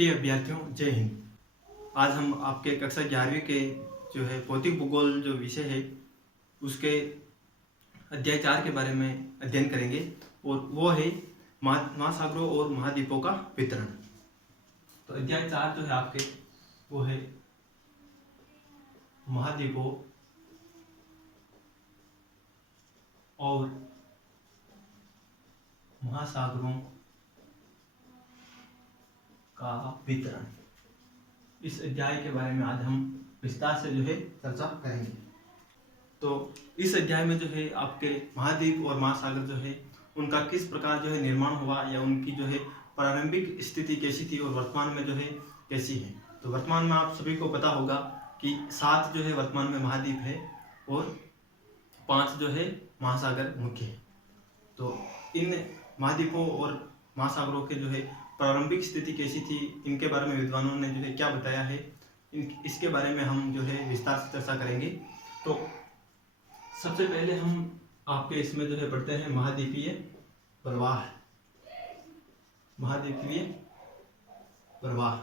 प्रिय अभ्यर्थियों, जय हिंद। आज हम आपके कक्षा 11वीं के जो है भौतिक भूगोल जो विषय है उसके अध्याय 4 के बारे में अध्ययन करेंगे और वो है महासागरों और महाद्वीपों का वितरण। तो अध्याय 4 जो है आपके वो है महाद्वीपों और महासागरों का वितरण। इस अध्याय के बारे में आज हम विस्तार से जो है चर्चा करेंगे। तो इस अध्याय में जो है आपके महाद्वीप और महासागर जो है उनका किस प्रकार जो है निर्माण हुआ या उनकी जो है प्रारंभिक स्थिति कैसी थी और वर्तमान में जो है कैसी है। तो वर्तमान में आप सभी को पता होगा कि 7 जो है वर्तमान में महाद्वीप है और 5 जो है महासागर मुख्य है। तो इन महाद्वीपों और महासागरों के जो है प्रारंभिक स्थिति कैसी थी, इनके बारे में विद्वानों ने जो है क्या बताया है, इसके बारे में हम जो है विस्तार से चर्चा करेंगे। तो सबसे पहले हम आपके इसमें जो है पढ़ते हैं महाद्वीपीय प्रवाह। महाद्वीपीय प्रवाह,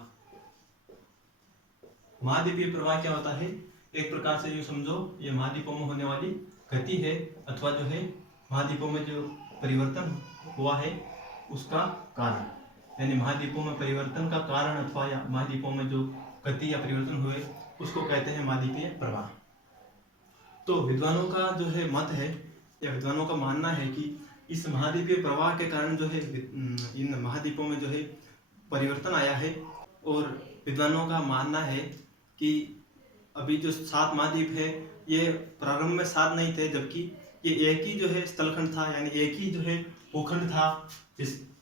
महाद्वीपीय प्रवाह क्या होता है? एक प्रकार से यूँ समझो, ये महाद्वीपों में होने वाली गति है अथवा जो है महाद्वीपों में जो परिवर्तन हुआ है उसका कारण, यानी महाद्वीपों में परिवर्तन का कारण अथवा या महाद्वीपों में जो गति या परिवर्तन हुए उसको कहते हैं महाद्वीपीय प्रवाह। तो विद्वानों का जो है मत है या विद्वानों का मानना है कि इस महाद्वीपीय प्रवाह के कारण जो है इन महाद्वीपों में जो है परिवर्तन आया है। और विद्वानों का मानना है कि अभी जो 7 महाद्वीप है ये प्रारंभ में 7 नहीं थे, जबकि ये एक ही जो है स्थलखंड था, यानी एक ही जो है भूखंड था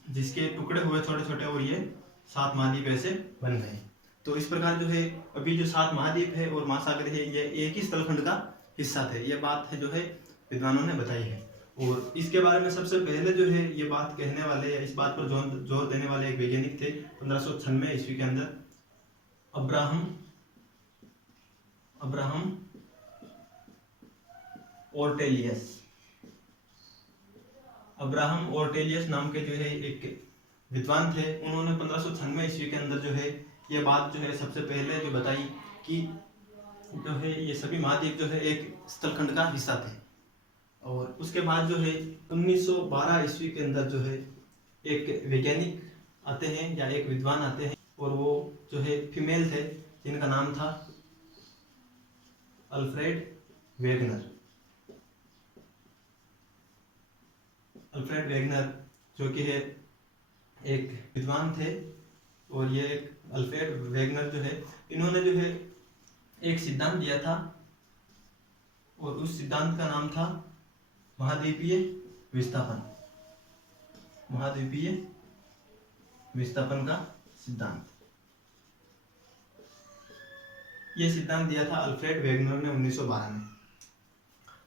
जिसके टुकड़े हुए छोटे छोटे और ये 7 महाद्वीप ऐसे बन गए। तो इस प्रकार जो है अभी जो 7 महाद्वीप है और महासागर है ये एक ही स्थलखंड का हिस्सा थे। ये बात है जो है विद्वानों ने बताई है। और इसके बारे में सबसे पहले जो है ये बात कहने वाले या इस बात पर जोर देने वाले एक वैज्ञानिक थे 1596 ईस्वी के अंदर, अब्राहम ओर्टेलियस नाम के जो है एक विद्वान थे। उन्होंने 1596 ईस्वी के अंदर जो है ये बात जो है सबसे पहले जो बताई कि जो है ये सभी महाद्वीप जो है एक स्थलखंड का हिस्सा थे। और उसके बाद जो है 1912 ईस्वी के अंदर जो है एक वैज्ञानिक आते हैं या एक विद्वान आते हैं और वो जो है फीमेल थे, जिनका नाम था अल्फ्रेड वेगनर, जो कि है एक विद्वान थे। और ये एक अल्फ्रेड वेगनर जो है इन्होंने जो है एक सिद्धांत दिया था और उस सिद्धांत का नाम था महाद्वीपीय विस्थापन का सिद्धांत। ये सिद्धांत दिया था अल्फ्रेड वेगनर ने 1912 में।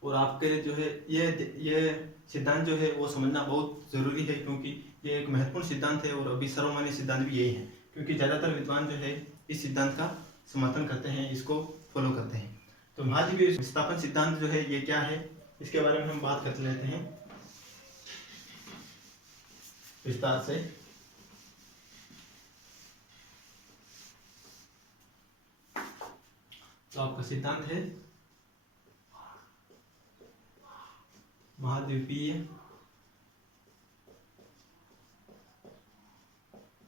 और आपके जो है ये सिद्धांत जो है वो समझना बहुत जरूरी है, क्योंकि ये एक महत्वपूर्ण सिद्धांत है और अभी सर्वमान्य सिद्धांत भी यही है, क्योंकि ज़्यादातर विद्वान जो है इस सिद्धांत का समर्थन करते हैं, इसको फॉलो करते हैं। तो महाद्वीपीय विस्थापन सिद्धांत जो है ये क्या है, इसके बारे में हम बात कर लेते हैं विस्तार से। तो आपका सिद्धांत है महाद्वीपीय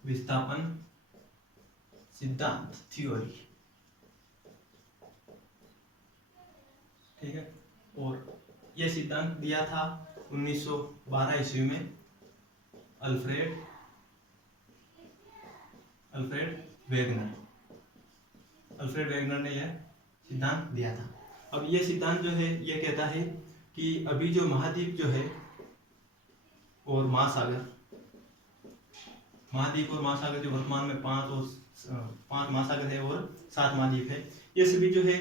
विस्थापन सिद्धांत, थ्योरी, ठीक है। और यह सिद्धांत दिया था 1912 ईस्वी में अल्फ्रेड वेगनर ने यह सिद्धांत दिया था। अब यह सिद्धांत जो है यह कहता है कि अभी जो महाद्वीप जो है और महासागर जो वर्तमान में 5 महासागर है और 7 महाद्वीप है, ये सभी जो है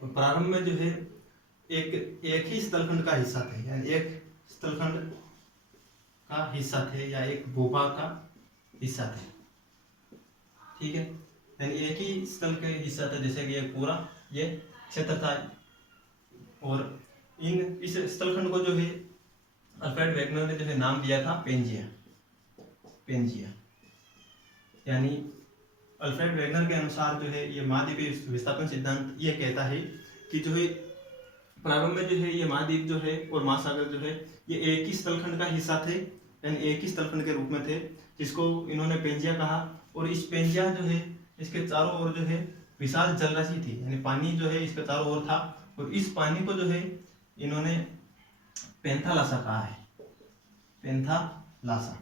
प्रारंभ में जो है एक ही स्थलखंड का हिस्सा थे, यानी एक स्थलखंड का हिस्सा थे या एक भूभाग का हिस्सा थे, ठीक है। यानी एक ही स्थल का हिस्सा था, जैसे कि एक पूरा ये क्षेत्र था। और इस स्थलखंड को जो है अल्फ्रेड वेगनर ने जो है नाम दिया था पेंजिया। यानी अल्फ्रेड वेगनर के अनुसार जो है ये महाद्वीपीय विस्थापन सिद्धांत ये कहता है कि जो है प्रारंभ में जो है ये महाद्वीप जो है और महासागर जो है ये एक ही स्थलखंड का हिस्सा थे, यानी एक ही स्थलखंड के रूप में थे, जिसको इन्होंने पेंजिया कहा। और इस पेंजिया जो है इसके चारों ओर जो है विशाल जलराशि थी, यानी पानी जो है इसके चारों ओर था, और इस पानी को जो है इन्होंने पेंथालासा कहा है, पेंथालासा।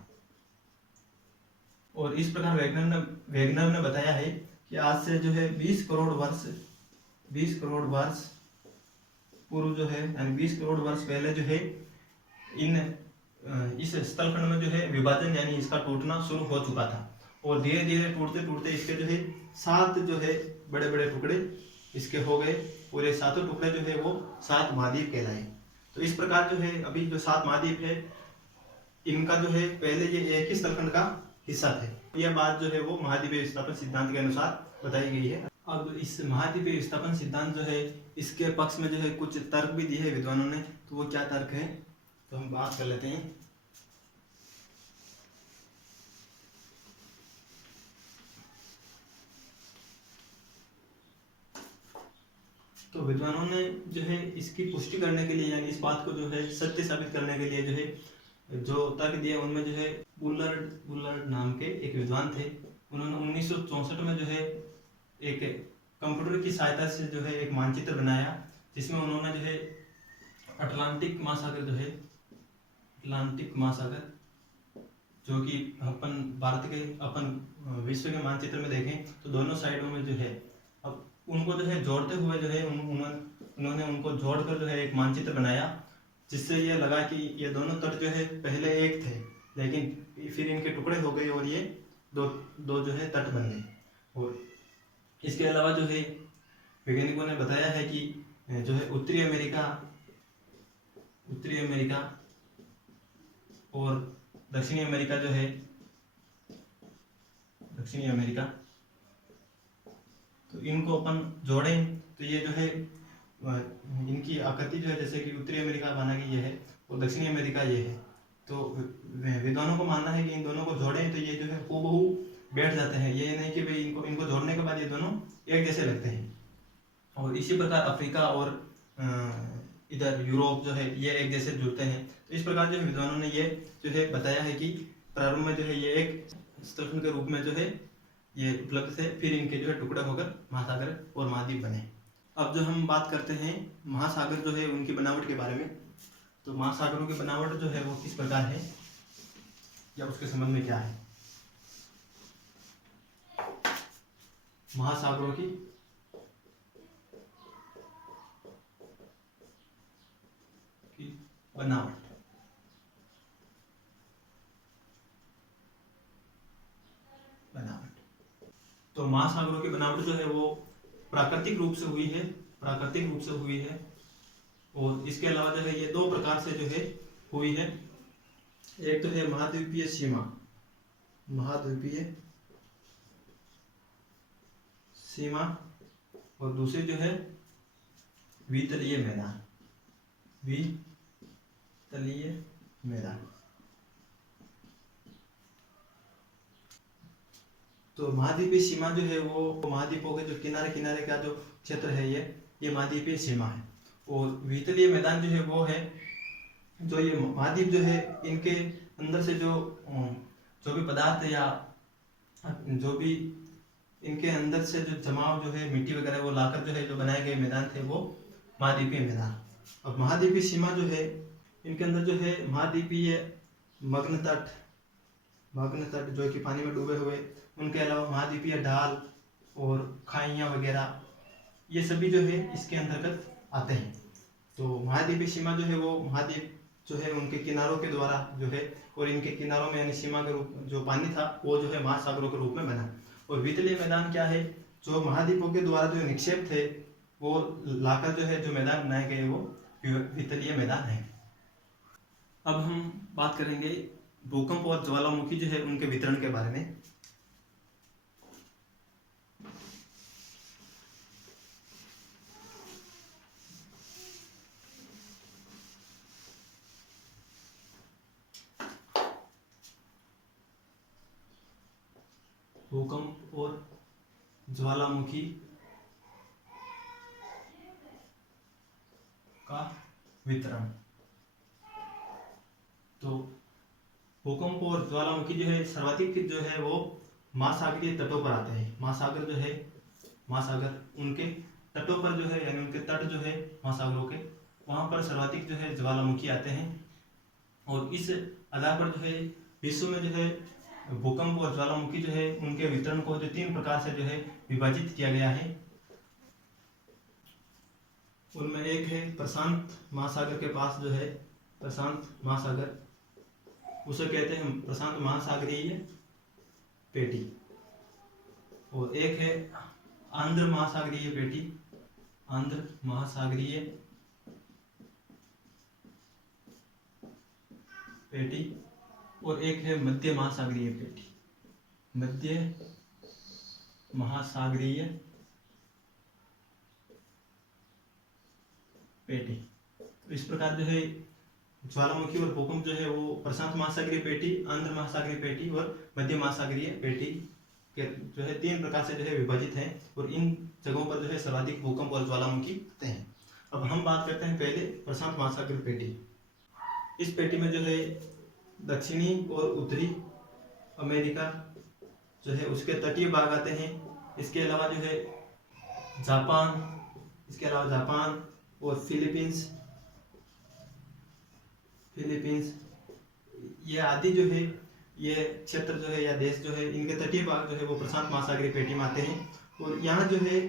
और इस प्रकार वेगनर ने बताया है कि आज से जो है 20 करोड़ वर्ष पूर्व जो है, यानी 20 करोड़ वर्ष पहले जो है इस स्थलखंड में जो है विभाजन यानी इसका टूटना शुरू हो चुका था। और धीरे धीरे टूटते टूटते इसके जो है 7 जो है बड़े बड़े टुकड़े इसके हो गए, और ये 7 टुकड़े जो है वो 7 महाद्वीप कहलाए। तो इस प्रकार जो है अभी जो 7 महाद्वीप है इनका जो है पहले ये एक ही स्थलखंड का हिस्सा थे। यह बात जो है वो महाद्वीपीय विस्थापन सिद्धांत के अनुसार बताई गई है। अब इस महाद्वीपीय विस्थापन सिद्धांत जो है इसके पक्ष में जो है कुछ तर्क भी दिए है विद्वानों ने, तो वो क्या तर्क है तो हम बात कर लेते हैं। तो विद्वानों ने जो है इसकी पुष्टि करने के लिए, यानी इस बात को जो है सत्य साबित करने के लिए जो है जो तर्क दिए उनमें जो है बुलर्ड नाम के एक विद्वान थे। उन्होंने 1964 में जो है एक कंप्यूटर की सहायता से जो है एक मानचित्र बनाया, जिसमें उन्होंने जो है अटलांटिक महासागर जो कि अपन विश्व के मानचित्र में देखें तो दोनों साइडों में जो है, अब उनको जो है जोड़ते हुए जो है उन्होंने उनको जोड़कर जो है एक मानचित्र बनाया, जिससे ये लगा कि ये दोनों तट जो है पहले एक थे, लेकिन फिर इनके टुकड़े हो गए और ये दो जो है तट बन गए। और इसके अलावा जो है वैज्ञानिकों ने बताया है कि जो है उत्तरी अमेरिका और दक्षिणी अमेरिका तो इनको अपन जोड़ें तो ये जो है इनकी आकृति जो है जैसे कि उत्तरी अमेरिका माना कि ये है और दक्षिणी अमेरिका ये है। तो विद्वानों को मानना है कि इन दोनों को जोड़ें तो ये जो है हूबहू बैठ जाते हैं, ये नहीं कि भाई इनको जोड़ने के बाद ये दोनों एक जैसे लगते हैं। और इसी प्रकार अफ्रीका और इधर यूरोप जो है ये एक जैसे जुड़ते हैं। तो इस प्रकार जो विद्वानों ने ये जो है बताया है कि प्रारंभ में जो है ये एक स्थलखंड के रूप में जो है ये उपलब्ध थे, फिर इनके जो है टुकड़े होकर महासागर और महाद्वीप बने। अब जो हम बात करते हैं महासागर जो है उनकी बनावट के बारे में, तो महासागरों की बनावट जो है वो किस प्रकार है या उसके संबंध में क्या है। महासागरों की बनावट, तो महासागरों की बनावट जो है वो प्राकृतिक रूप से हुई है। और इसके अलावा जो है ये 2 प्रकार से जो है हुई है। एक तो है महाद्वीपीय सीमा और दूसरी जो है वितलीय मैदान। तो महाद्वीपीय सीमा जो है वो महाद्वीपों के जो किनारे का जो क्षेत्र है ये महाद्वीपीय सीमा है। और वितलीय मैदान जो है वो है जो ये महाद्वीप जो है इनके अंदर से जो भी पदार्थ या जो भी इनके अंदर से जो जमाव जो है मिट्टी वगैरह वो लाकर जो है जो बनाए गए मैदान थे वो महाद्वीपीय मैदान। अब महाद्वीपीय सीमा जो है इनके अंदर जो है महाद्वीपीय मग्न तट जो कि पानी में डूबे हुए, उनके अलावा महाद्वीपीय ढाल और खाइयाँ वगैरह ये सभी जो है इसके अंतर्गत आते हैं। तो महाद्वीपीय सीमा जो है वो महाद्वीप जो है उनके किनारों के द्वारा जो है, और इनके किनारों में यानी सीमा के रूप जो पानी था वो जो है महासागरों के रूप में बना। और वितलीय मैदान क्या है, जो महाद्वीपों के द्वारा जो निक्षेप थे वो लाकर जो है जो मैदान बनाए गए वो वितलीय मैदान है। अब हम बात करेंगे भूकंप और ज्वालामुखी जो है उनके वितरण के बारे में। भूकंप और ज्वालामुखी का वितरण। तो भूकंप और ज्वालामुखी जो है सर्वाधिक जो है वो महासागरीय तटों पर आते हैं। महासागर जो है, महासागर उनके तटों पर जो है, यानी उनके तट जो है महासागरों के, वहां पर सर्वाधिक जो है ज्वालामुखी आते हैं। और इस आधार पर जो है विश्व में जो है भूकंप और ज्वालामुखी जो है उनके वितरण को जो 3 प्रकार से जो है विभाजित किया गया है। उनमें एक है प्रशांत महासागर के पास जो है प्रशांत महासागर, उसे कहते हैं प्रशांत महासागरीय पेटी। और एक है आंध्र महासागरीय पेटी, आंध्र महासागरीय पेटी। और एक है मध्य महासागरीय पेटी, मध्य महासागरीय पेटी। तो इस प्रकार जो है ज्वालामुखी और भूकंप जो है वो प्रशांत महासागरीय पेटी, आंध्र महासागरीय पेटी और मध्य महासागरीय पेटी के जो है 3 प्रकार से जो है विभाजित हैं। और इन जगहों पर जो है सर्वाधिक भूकंप और ज्वालामुखी होते हैं। अब हम बात करते हैं पहले प्रशांत महासागरीय पेटी। इस पेटी में जो है दक्षिणी और उत्तरी अमेरिका जो है उसके तटीय भाग आते हैं। इसके अलावा जो है जापान और फिलीपींस ये आदि जो है ये क्षेत्र जो है या देश जो है इनके तटीय भाग जो है वो प्रशांत महासागरीय पेटी में आते हैं। और यहाँ जो है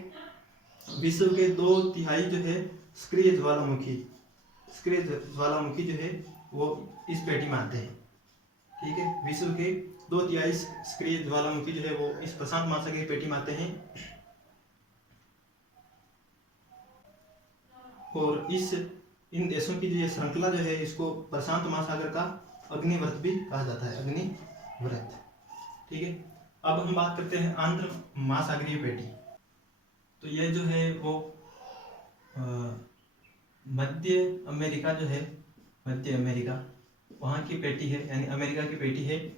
विश्व के 2/3 जो है सक्रिय ज्वालामुखी जो है वो इस पेटी में आते हैं। ठीक है, विश्व के 2/3 सक्रिय ज्वालामुखी जो है वो इस प्रशांत महासागरीय पेटी में आते हैं। और इन देशों की जो ये श्रृंखला जो है इसको प्रशांत महासागर का अग्निव्रत भी कहा जाता है, अग्निव्रत। ठीक है, अब हम बात करते हैं आंध्र महासागरीय पेटी। तो ये जो है वो मध्य अमेरिका जो है, मध्य अमेरिका वहाँ की पेटी है, यानी अमेरिका की पेटी है।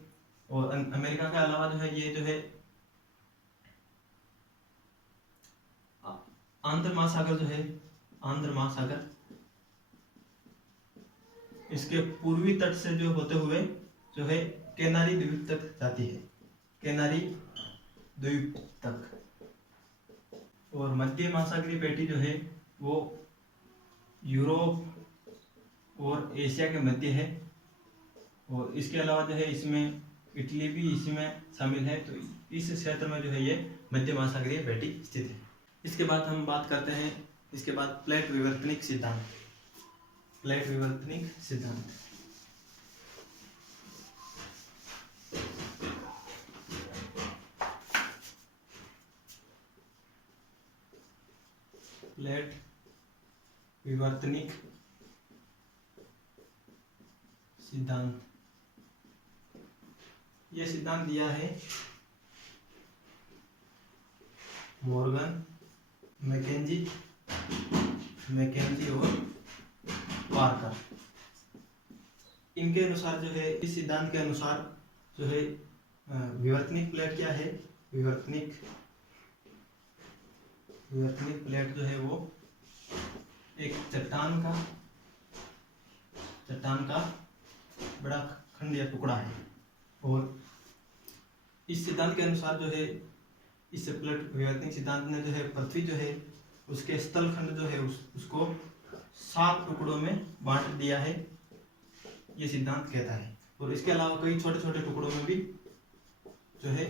और अमेरिका के अलावा जो है ये जो है आंध्र महासागर जो है, आंध्र महासागर इसके पूर्वी तट से जो होते हुए जो है केनारी द्वीप तक जाती है, केनारी द्वीप तक। और मध्य महासागरीय पेटी जो है वो यूरोप और एशिया के मध्य है। और इसके अलावा जो है इसमें इटली भी इसमें शामिल है। तो इस क्षेत्र में जो है ये मध्य महासागरीय पेटी स्थित है। इसके बाद हम बात करते हैं, इसके बाद प्लेट विवर्तनिक सिद्धांत। प्लेट विवर्तनिक सिद्धांत प्लेट विवर्तनिक सिद्धांत, यह सिद्धांत दिया है मॉर्गन, मैकेंजी और पार्कर। इनके अनुसार जो है, इस सिद्धांत के अनुसार जो है विवर्तनिक प्लेट क्या है, विवर्तनिक प्लेट जो है वो एक चट्टान का बड़ा खंड या टुकड़ा है। और इस सिद्धांत के अनुसार जो है, इस प्लेट विवर्तनिक सिद्धांत ने जो है पृथ्वी जो है उसके स्थल खंड जो है उसको 7 टुकड़ों में बांट दिया है, ये सिद्धांत कहता है। और इसके अलावा कई छोटे छोटे टुकड़ों में भी जो है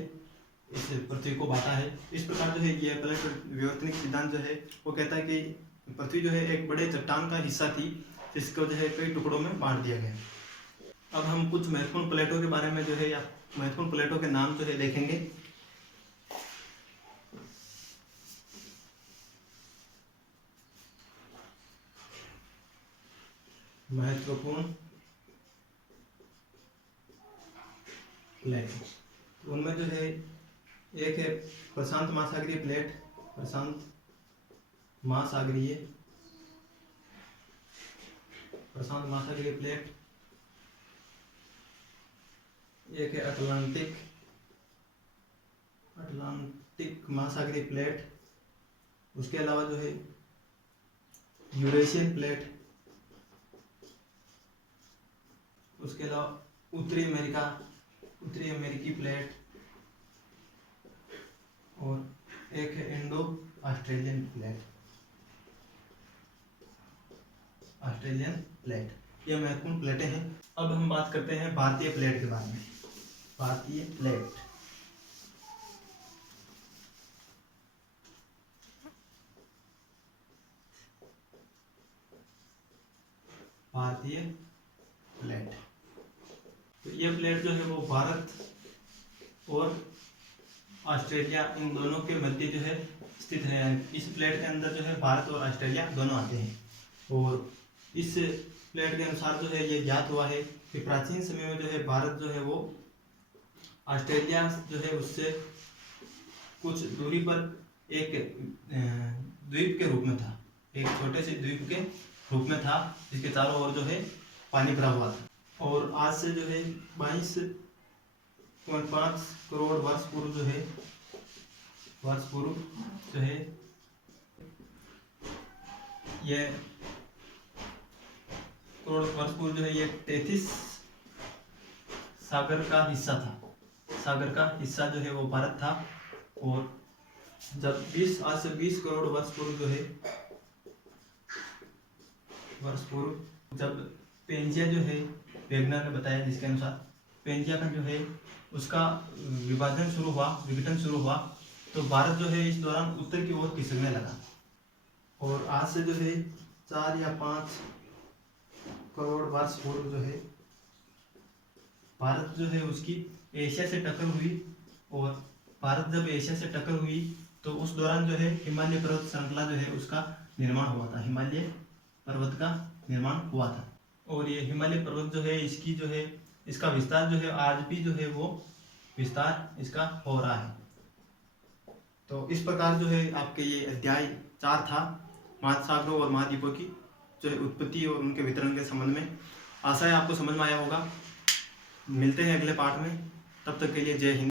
इस पृथ्वी को बांटा है। इस प्रकार जो है ये प्लेट विवर्तनिक सिद्धांत जो है वो कहता है कि पृथ्वी जो है एक बड़े चट्टान का हिस्सा थी जिसको जो है कई टुकड़ों में बांट दिया गया। अब हम कुछ महत्वपूर्ण प्लेटों के बारे में जो है, या महत्वपूर्ण प्लेटों के नाम जो है देखेंगे। महत्वपूर्ण प्लेट, उनमें जो है एक है प्रशांत महासागरीय प्लेट, प्रशांत महासागरीय प्लेट। एक है अटलांटिक आर्कटिक महासागरीय प्लेट, उसके अलावा जो है यूरेशियन प्लेट, उसके अलावा उत्तरी अमेरिकी प्लेट, और एक है इंडो ऑस्ट्रेलियन प्लेट। ये महत्वपूर्ण प्लेटें हैं। अब हम बात करते हैं भारतीय प्लेट के बारे में। भारतीय प्लेट तो ये प्लेट जो है वो भारत और ऑस्ट्रेलिया इन दोनों के मध्य जो है स्थित है। इस प्लेट के अंदर जो है भारत और ऑस्ट्रेलिया दोनों आते हैं। और इस प्लेट के अनुसार जो है ये ज्ञात हुआ है कि प्राचीन समय में जो है भारत जो है वो ऑस्ट्रेलिया जो है उससे कुछ दूरी पर एक द्वीप के रूप में था, एक छोटे से द्वीप के रूप में था, जिसके चारों ओर जो है पानी भरा हुआ था। और आज से जो है 22.5 करोड़ वर्ष पूर्व जो है ये करोड़ वर्ष पूर्व जो है ये 33 सागर का हिस्सा जो है वो भारत था। और जब आज से 20 करोड़ वर्ष पूर्व जो है जब पेंजिया जो है, वेगनर ने बताया जिसके अनुसार पेंजिया का जो है उसका विघटन शुरू हुआ तो भारत जो है इस दौरान उत्तर की ओर खिसकने लगा। और आज से जो है 4 या 5 करोड़ वर्ष पूर्व जो है भारत जो है उसकी एशिया से टक्कर हुई। और भारत जब एशिया से टक्कर हुई तो उस दौरान जो है हिमालय पर्वत श्रृंखला जो है उसका निर्माण हुआ था, हिमालय पर्वत का निर्माण हुआ था। और ये हिमालय पर्वत जो है इसका विस्तार जो है आज भी जो है वो विस्तार इसका हो रहा है। तो इस प्रकार जो है आपके ये अध्याय 4 था, महासागरों और महाद्वीपों की जो है उत्पत्ति और उनके वितरण के संबंध में। आशा है आपको समझ में आया होगा। मिलते हैं अगले पाठ में, तब तक के लिए जय हिंद।